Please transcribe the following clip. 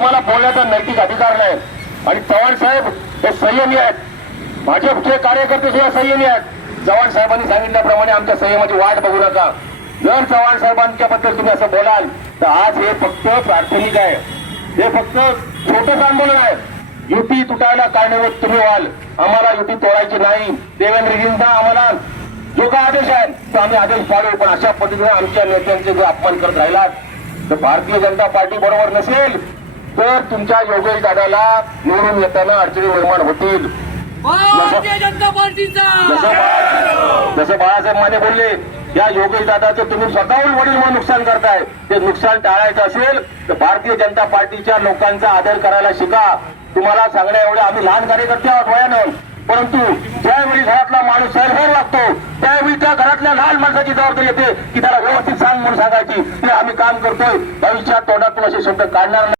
तुम्हाला बोलण्याचा नैतिक अधिकार नाही. आणि चव्हाण साहेब हे संयमी आहेत. भाजपचे कार्यकर्ते सुद्धा संयमी आहेत. चव्हाण साहेबांनी सांगितल्याप्रमाणे आमच्या संयमाची वाट बघू नका. जर चव्हाण साहेबांच्या बद्दल तुम्ही असं बोलाल तर आज हे फक्त प्राथमिक आहे. हे फक्त छोटंच आंदोलन आहे. युती तुटायला कारणीभूत तुम्ही व्हाल. आम्हाला युती तोडायची नाही. देवेंद्रजींचा आम्हाला जो काय आदेश आहे तो आम्ही आदेश पाळू पण अशा पद्धतीने आमच्या नेत्यांचे जर अपमान करत राहिलात तर भारतीय जनता पार्टी बरोबर नसेल. तर तुमच्या योगेश दादाला निवडून येताना अडचणी निर्माण होतील. जसं बाळासाहेब माने बोलले या योगेश दादाचं तुम्ही स्वतःहून वडील म्हणून नुकसान करताय. ते नुकसान टाळायचं असेल तर भारतीय जनता पार्टीच्या लोकांचा आदर करायला शिका. तुम्हाला सांगण्या एवढे आम्ही लहान कार्यकर्ते आहोत वयानं. परंतु ज्यावेळी घरातला माणूस सैलभर लागतो त्यावेळी त्या घरातल्या लहान माणसाची जबाबदारी येते की त्याला व्यवस्थित सांग म्हणून सांगायची. ते आम्ही काम करतोय. भविष्यात तोंडातून असे शब्द काढणार नाही.